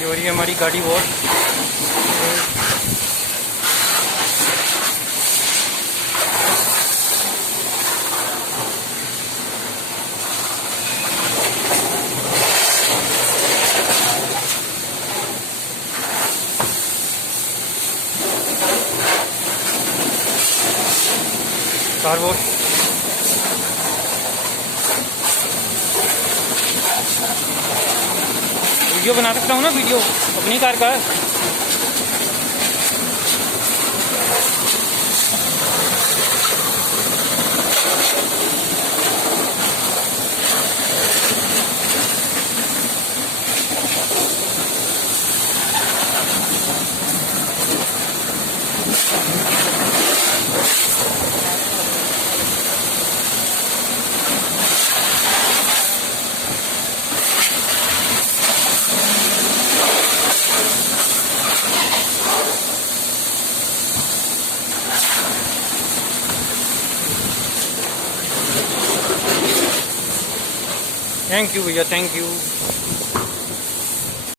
ये हो रही है हमारी गाड़ी वॉश। कार वॉश वीडियो बना सकता हूँ ना, वीडियो अपनी कार का। थैंक यू भैया, थैंक यू।